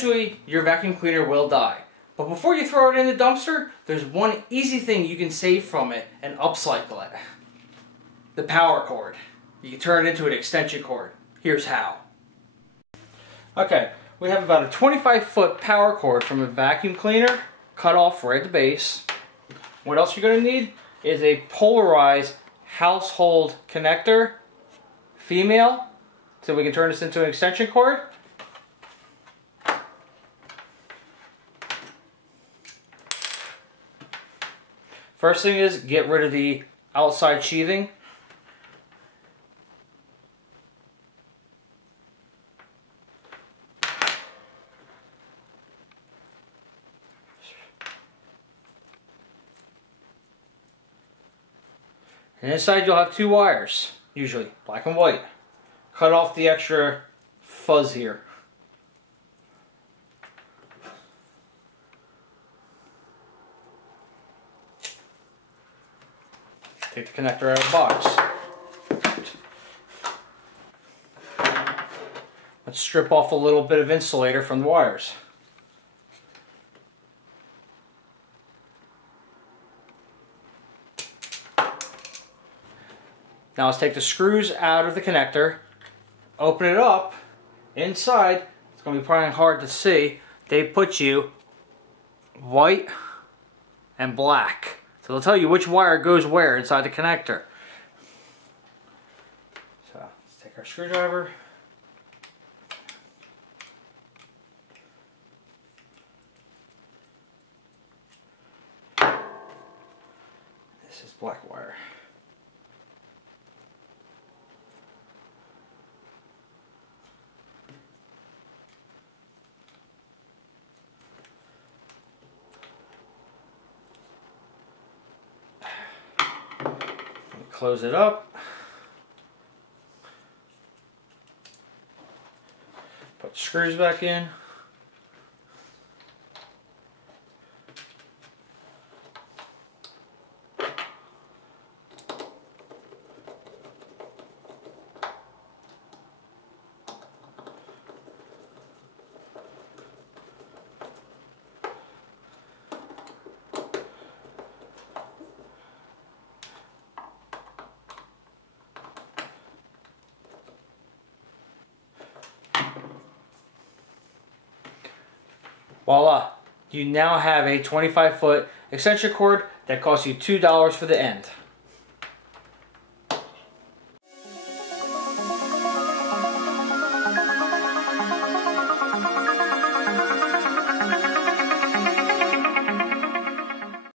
eventually your vacuum cleaner will die. But before you throw it in the dumpster, there's one easy thing you can save from it and upcycle it. The power cord. You can turn it into an extension cord. Here's how. Okay, we have about a 25-foot power cord from a vacuum cleaner, cut off right at the base. What else you're going to need is a polarized household connector, female, so we can turn this into an extension cord. First thing is get rid of the outside sheathing. And inside you'll have two wires, usually black and white. Cut off the extra fuzz here. Take the connector out of the box. Let's strip off a little bit of insulator from the wires. Now let's take the screws out of the connector, open it up. Inside, it's going to be probably hard to see, they put you white and black. So they'll tell you which wire goes where inside the connector. So let's take our screwdriver. This is black wire. Close it up. Put the screws back in. Voila! You now have a 25-foot extension cord that costs you $2 for the end.